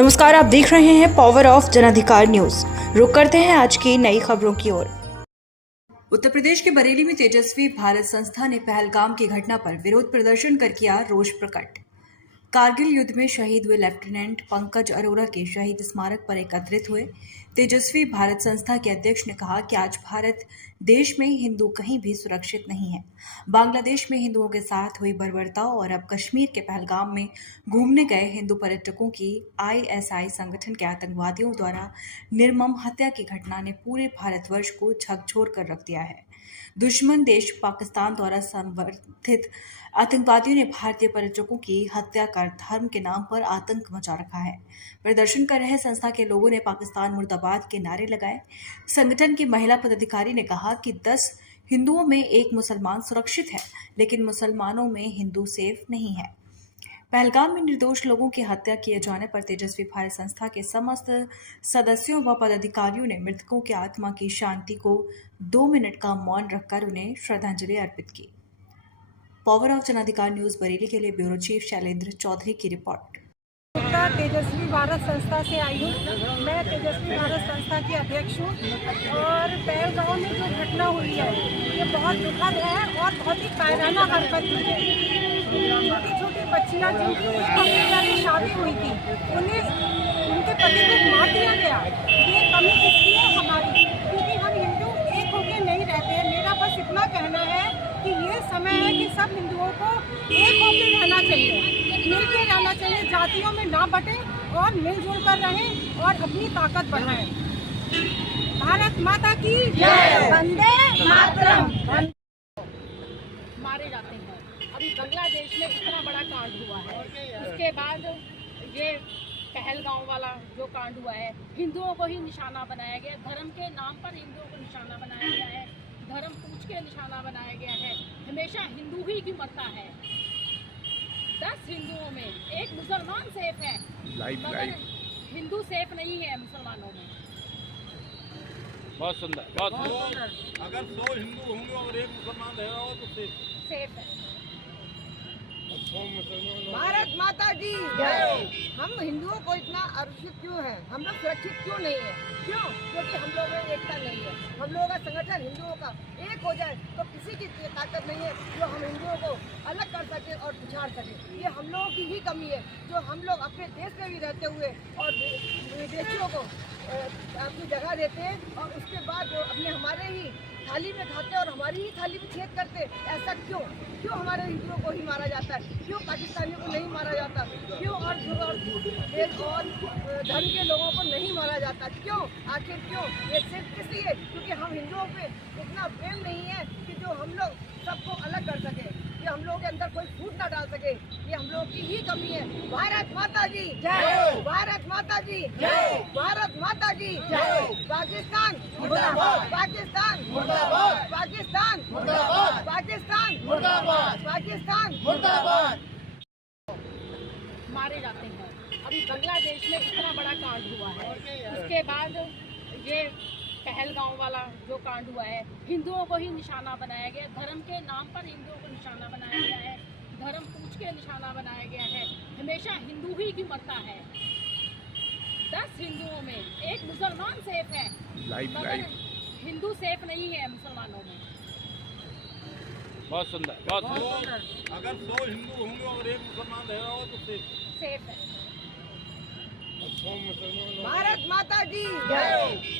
नमस्कार, आप देख रहे हैं पावर ऑफ जनाधिकार न्यूज। रुक करते हैं आज की नई खबरों की ओर। उत्तर प्रदेश के बरेली में तेजस्वी भारत संस्था ने पहलगाम की घटना पर विरोध प्रदर्शन कर किया रोष प्रकट। कारगिल युद्ध में शहीद हुए लेफ्टिनेंट पंकज अरोरा के शहीद स्मारक पर एकत्रित हुए तेजस्वी भारत संस्था के अध्यक्ष ने कहा कि आज भारत देश में हिंदू कहीं भी सुरक्षित नहीं है। बांग्लादेश में हिंदुओं के साथ हुई बर्बरता और अब कश्मीर के पहलगाम में घूमने गए हिंदू पर्यटकों की आईएसआई संगठन के आतंकवादियों द्वारा निर्मम हत्या की घटना ने पूरे भारतवर्ष को झकझोर कर रख दिया है। दुश्मन देश पाकिस्तान द्वारा समर्थित आतंकवादियों ने भारतीय पर्यटकों की हत्या कर धर्म के नाम पर आतंक मचा रखा है। प्रदर्शन कर रहे संस्था के लोगों ने पाकिस्तान मुर्दाबाद के नारे लगाए। संगठन की महिला पदाधिकारी ने कहा कि 10 हिंदुओं में एक मुसलमान सुरक्षित है, लेकिन मुसलमानों में हिंदू सेफ नहीं है। पहलगाम में निर्दोष लोगों की हत्या किए जाने पर तेजस्वी भारत संस्था के समस्त सदस्यों व पदाधिकारियों ने मृतकों की आत्मा की शांति को 2 मिनट का मौन रखकर उन्हें श्रद्धांजलि अर्पित की। Power of Janadhikar news Bareilly के लिए ब्यूरो चीफ शैलेंद्र चौधरी की रिपोर्ट। तेजस्वी भारत संस्था से आई हूँ। मैं तेजस्वी भारत संस्था की अध्यक्ष हूँ और पहलगाम में जो घटना हुई है ये बहुत दुखद है और बहुत ही कायराना हरकत हुई है। छोटी छोटी बच्चियाँ जिनकी एक अफ्रीका की शादी हुई थी, उन्हें उनके पति को मार दिया गया। ये कमी किसकी है? हमारी, क्योंकि हम हिंदू एक होकर नहीं रहते हैं। मेरा बस इतना कहना है कि ये समय है कि सब हिंदुओं को एक होकर रहना चाहिए, मिलकर रहना चाहिए, जातियों में ना बटे और मिलजुल कर रहें और अपनी ताकत बढ़ाएं। भारत माता की जय। वंदे मातरम। मारे जाते हैं। अभी बांग्लादेश में इतना बड़ा कांड हुआ है, उसके बाद ये पहलगाम वाला जो कांड हुआ है, हिंदुओं को ही निशाना बनाया गया। धर्म के नाम पर हिंदुओं को निशाना बनाया गया है, धर्म पूछ के निशाना बनाया गया है। हमेशा हिंदू ही की मरता है। 10 हिंदुओं में एक मुसलमान सेफ है, मगर हिंदू सेफ नहीं है मुसलमानों में। बहुत सुंदर, बहुत सुंदर। अगर 100 हिंदू होंगे और एक मुसलमान रह रहा हो तो सेफ है। भारत माता की जय। हम हिंदुओं को इतना आरक्षित क्यों है? हम लोग सुरक्षित क्यों नहीं है? क्यों? क्योंकि हम लोगों में एकता नहीं है। हम लोगों का संगठन हिंदुओं का एक हो जाए तो किसी की ताकत नहीं है जो हम हिंदुओं को अलग कर सके और पिछाड़ सके। ये हम लोगों की ही कमी है जो हम लोग अपने देश में भी रहते हुए और विदेशियों को अपनी जगह देते हैं और उसके बाद वो अपने हमारे ही थाली में खाते और हमारी ही थाली में छेद करते। ऐसा क्यों? क्यों हमारे हिंदुओं को ही मारा जाता है? क्यों पाकिस्तानियों को नहीं मारा जाता? क्यों और देश और धर्म के लोगों को नहीं मारा जाता? क्यों? आखिर क्यों? ये सिर्फ इसलिए क्योंकि हम हिंदुओं पे इतना प्रेम नहीं है कि जो हम लोग सबको अलग कर सके, कि हम लोगों के अंदर कोई फूट ना डाल सके। ये हम लोगों की ही कमी है। भारत माता की जय। भारत माता की जय। भारत माता की जय। पाकिस्तान मुर्दाबाद। पाकिस्तान मुर्दाबाद। पाकिस्तान मुर्दाबाद। पाकिस्तान मुर्दाबाद। पाकिस्तान मुर्दाबाद। मारे जाते हैं। अभी बांग्लादेश में इतना बड़ा कांड हुआ है, उसके बाद ये पहलगाम वाला जो कांड हुआ है, हिंदुओं को ही निशाना बनाया गया। धर्म के नाम पर हिंदुओं को निशाना बनाया गया है, धर्म पूछ के निशाना बनाया गया है। हमेशा हिंदू ही की मरता है। 10 हिंदुओं में एक मुसलमान सेफ है, मगर हिंदू सेफ नहीं है मुसलमानों में। बहुत सुंदर, बहुत सुंदर। अगर 100 हिंदू होंगे और एक मुसलमान रह रहा हो तो सेफ है। भारत माता की जय।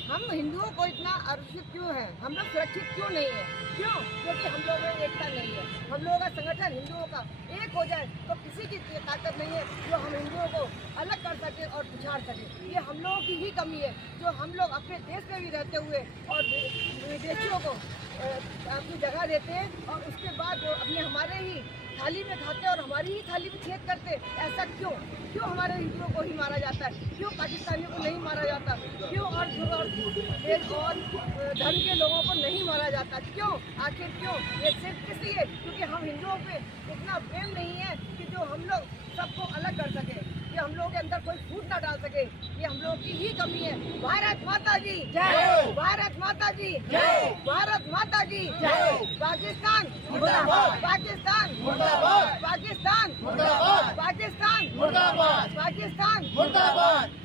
हम हिंदुओं को इतना आरक्षित क्यों है? हम लोग सुरक्षित क्यों नहीं है? क्यों? क्योंकि हम लोगों में एकता नहीं है। हम लोगों का संगठन हिंदुओं का एक हो जाए तो किसी की ताकत नहीं है जो हम हिंदुओं को अलग कर सके और पिछाड़ सके। ये हम लोगों की ही कमी है जो हम लोग अपने देश में भी रहते हुए और विदेशियों को अपनी जगह देते हैं और उसके बाद वो अपने हमारे ही थाली में खाते और हमारी ही थाली में छेद करते। ऐसा क्यों? क्यों हमारे हिंदुओं को ही मारा जाता है? क्यों पाकिस्तानियों को नहीं मारा जाता? क्यों और देश और धर्म के लोगों को नहीं मारा जाता? क्यों? आखिर क्यों? ये सिर्फ इसलिए क्योंकि हम हिंदुओं पे इतना प्रेम नहीं है कि जो हम लोग सबको अलग कर सके। कि हम लोग के अंदर कोई फूट ना डाल सके, ये हम लोग की ही कमी है। भारत माता की जय, भारत माता की जय, भारत माता की जय। पाकिस्तान मुर्दाबाद, पाकिस्तान मुर्दाबाद, पाकिस्तान मुर्दाबाद, पाकिस्तान मुर्दाबाद, पाकिस्तान मुर्दाबाद।